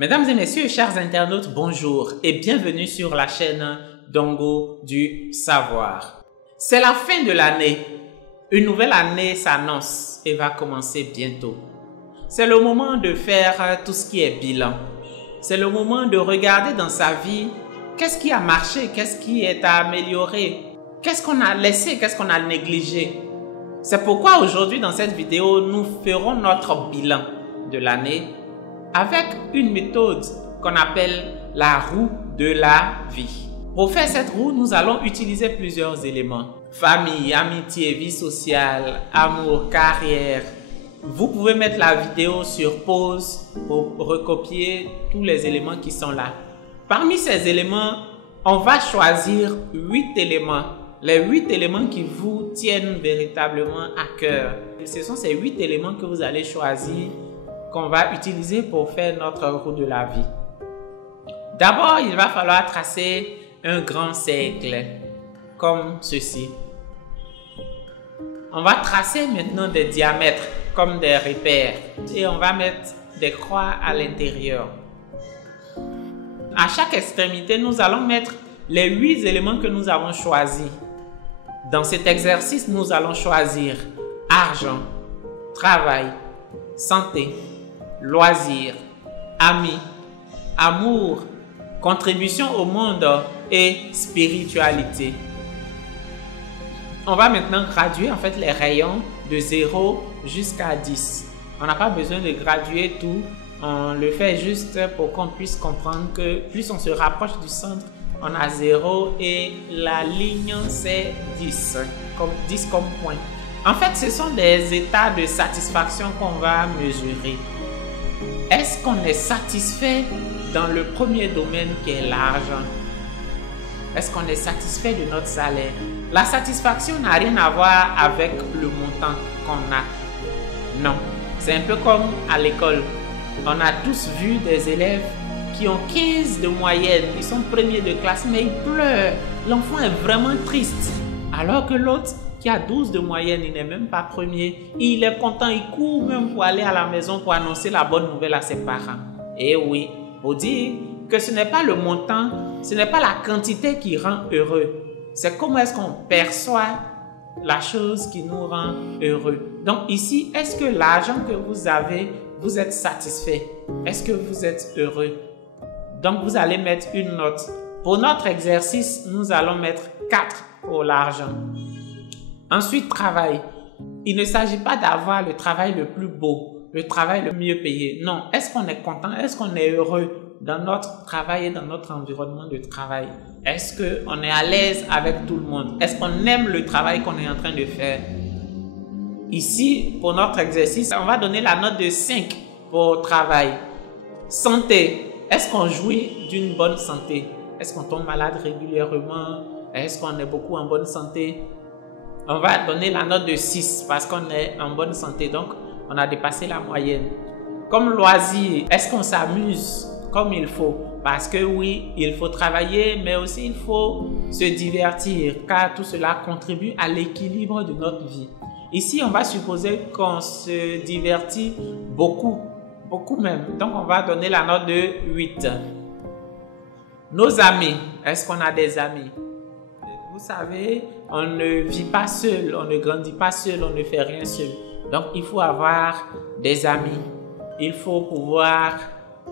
Mesdames et messieurs, chers internautes, bonjour et bienvenue sur la chaîne Dongo du Savoir. C'est la fin de l'année. Une nouvelle année s'annonce et va commencer bientôt. C'est le moment de faire tout ce qui est bilan. C'est le moment de regarder dans sa vie qu'est-ce qui a marché, qu'est-ce qui est à améliorer, qu'est-ce qu'on a laissé, qu'est-ce qu'on a négligé. C'est pourquoi aujourd'hui dans cette vidéo, nous ferons notre bilan de l'année avec une méthode qu'on appelle la roue de la vie. Pour faire cette roue, nous allons utiliser plusieurs éléments. Famille, amitié, vie sociale, amour, carrière. Vous pouvez mettre la vidéo sur pause pour recopier tous les éléments qui sont là. Parmi ces éléments, on va choisir 8 éléments. Les 8 éléments qui vous tiennent véritablement à cœur. Ce sont ces 8 éléments que vous allez choisir qu'on va utiliser pour faire notre roue de la vie. D'abord, il va falloir tracer un grand cercle, comme ceci. On va tracer maintenant des diamètres, comme des repères, et on va mettre des croix à l'intérieur. À chaque extrémité, nous allons mettre les 8 éléments que nous avons choisis. Dans cet exercice, nous allons choisir argent, travail, santé, loisirs, amis, amour, contribution au monde et spiritualité. On va maintenant graduer en fait les rayons de 0 jusqu'à 10. On n'a pas besoin de graduer tout, on le fait juste pour qu'on puisse comprendre que plus on se rapproche du centre, on a 0 et la ligne c'est 10 comme point. En fait, ce sont des états de satisfaction qu'on va mesurer. Est-ce qu'on est satisfait dans le premier domaine qui est l'argent? Est-ce qu'on est satisfait de notre salaire? La satisfaction n'a rien à voir avec le montant qu'on a. Non, c'est un peu comme à l'école. On a tous vu des élèves qui ont 15 de moyenne. Ils sont premiers de classe, mais ils pleurent. L'enfant est vraiment triste. Alors que l'autre qui a 12 de moyenne, il n'est même pas premier. Il est content, il court même pour aller à la maison pour annoncer la bonne nouvelle à ses parents. Et oui, pour dire que ce n'est pas le montant, ce n'est pas la quantité qui rend heureux. C'est comment est-ce qu'on perçoit la chose qui nous rend heureux. Donc ici, est-ce que l'argent que vous avez, vous êtes satisfait? Est-ce que vous êtes heureux? Donc vous allez mettre une note. Pour notre exercice, nous allons mettre 4 pour l'argent. Ensuite, travail. Il ne s'agit pas d'avoir le travail le plus beau, le travail le mieux payé. Non, est-ce qu'on est content? Est-ce qu'on est heureux dans notre travail et dans notre environnement de travail? Est-ce qu'on est à l'aise avec tout le monde? Est-ce qu'on aime le travail qu'on est en train de faire? Ici, pour notre exercice, on va donner la note de 5 pour travail. Santé. Est-ce qu'on jouit d'une bonne santé? Est-ce qu'on tombe malade régulièrement? Est-ce qu'on est beaucoup en bonne santé? On va donner la note de 6 parce qu'on est en bonne santé, donc on a dépassé la moyenne. Comme loisir, est-ce qu'on s'amuse comme il faut? Parce que oui, il faut travailler, mais aussi il faut se divertir, car tout cela contribue à l'équilibre de notre vie. Ici, on va supposer qu'on se divertit beaucoup, beaucoup même. Donc, on va donner la note de 8. Nos amis, est-ce qu'on a des amis? Vous savez, on ne vit pas seul, on ne grandit pas seul, on ne fait rien seul. Donc, il faut avoir des amis. Il faut pouvoir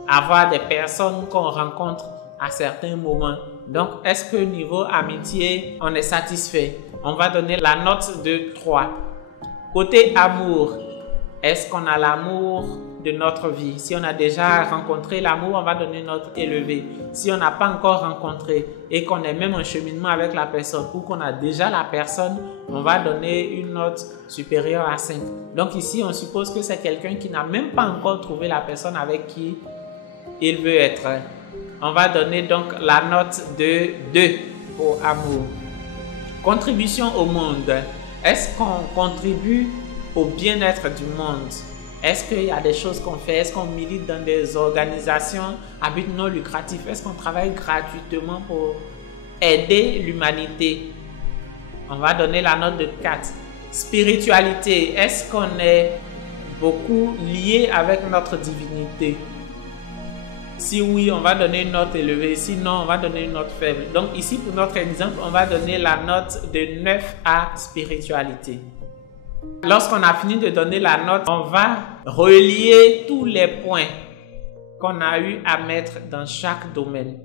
avoir des personnes qu'on rencontre à certains moments. Donc, est-ce que niveau amitié, on est satisfait? On va donner la note de 3. Côté amour, est-ce qu'on a l'amour de notre vie? Si on a déjà rencontré l'amour, on va donner une note élevée. Si on n'a pas encore rencontré et qu'on est même en cheminement avec la personne ou qu'on a déjà la personne, on va donner une note supérieure à 5. Donc ici, on suppose que c'est quelqu'un qui n'a même pas encore trouvé la personne avec qui il veut être. On va donner donc la note de 2 pour amour. Contribution au monde. Est-ce qu'on contribue au bien-être du monde? Est-ce qu'il y a des choses qu'on fait? Est-ce qu'on milite dans des organisations à but non lucratif? Est-ce qu'on travaille gratuitement pour aider l'humanité? On va donner la note de 4. Spiritualité. Est-ce qu'on est beaucoup lié avec notre divinité? Si oui, on va donner une note élevée. Si non, on va donner une note faible. Donc ici, pour notre exemple, on va donner la note de 9 à spiritualité. Lorsqu'on a fini de donner la note, on va relier tous les points qu'on a eu à mettre dans chaque domaine.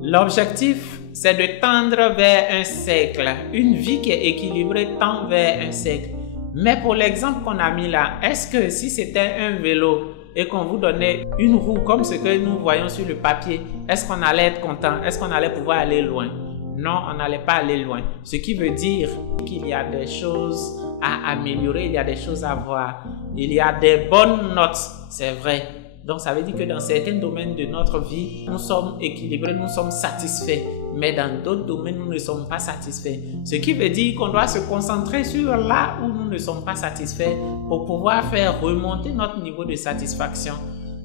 L'objectif, c'est de tendre vers un cercle. Une vie qui est équilibrée tend vers un cercle. Mais pour l'exemple qu'on a mis là, est-ce que si c'était un vélo et qu'on vous donnait une roue comme ce que nous voyons sur le papier, est-ce qu'on allait être content? Est-ce qu'on allait pouvoir aller loin? Non, on n'allait pas aller loin. Ce qui veut dire qu'il y a des choses à améliorer, il y a des choses à voir. Il y a des bonnes notes, c'est vrai. Donc ça veut dire que dans certains domaines de notre vie, nous sommes équilibrés, nous sommes satisfaits. Mais dans d'autres domaines, nous ne sommes pas satisfaits. Ce qui veut dire qu'on doit se concentrer sur là où nous ne sommes pas satisfaits pour pouvoir faire remonter notre niveau de satisfaction.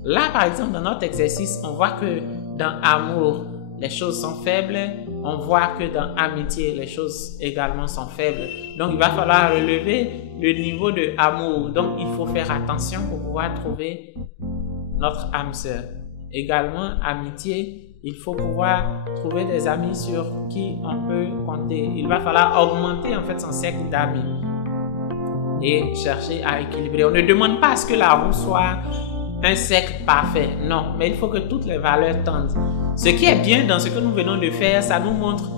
Là, par exemple, dans notre exercice, on voit que dans amour, les choses sont faibles. On voit que dans amitié, les choses également sont faibles. Donc, il va falloir relever le niveau de amour. Donc, il faut faire attention pour pouvoir trouver notre âme sœur. Également, amitié, il faut pouvoir trouver des amis sur qui on peut compter. Il va falloir augmenter en fait son cercle d'amis et chercher à équilibrer. On ne demande pas à ce que la roue soit un cercle parfait, non, mais il faut que toutes les valeurs tendent. Ce qui est bien dans ce que nous venons de faire, ça nous montre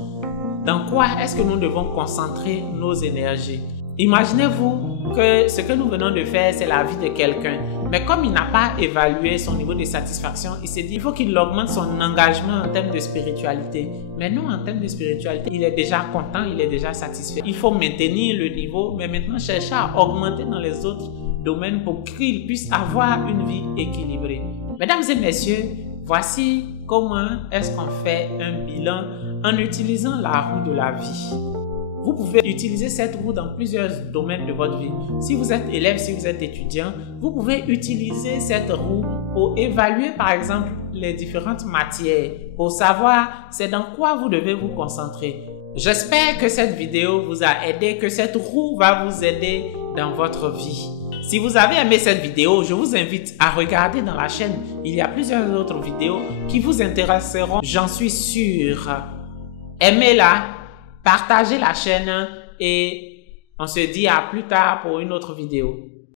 dans quoi est-ce que nous devons concentrer nos énergies. Imaginez-vous que ce que nous venons de faire, c'est la vie de quelqu'un. Mais comme il n'a pas évalué son niveau de satisfaction, il s'est dit qu'il faut qu'il augmente son engagement en termes de spiritualité. Mais non, en termes de spiritualité, il est déjà content, il est déjà satisfait. Il faut maintenir le niveau, mais maintenant chercher à augmenter dans les autres domaines pour qu'il puisse avoir une vie équilibrée. Mesdames et messieurs, voici comment est-ce qu'on fait un bilan en utilisant la roue de la vie. Vous pouvez utiliser cette roue dans plusieurs domaines de votre vie. Si vous êtes élève, si vous êtes étudiant, vous pouvez utiliser cette roue pour évaluer par exemple les différentes matières, pour savoir c'est dans quoi vous devez vous concentrer. J'espère que cette vidéo vous a aidé, que cette roue va vous aider dans votre vie. Si vous avez aimé cette vidéo, je vous invite à regarder dans la chaîne. Il y a plusieurs autres vidéos qui vous intéresseront, j'en suis sûr. Aimez-la, partagez la chaîne et on se dit à plus tard pour une autre vidéo.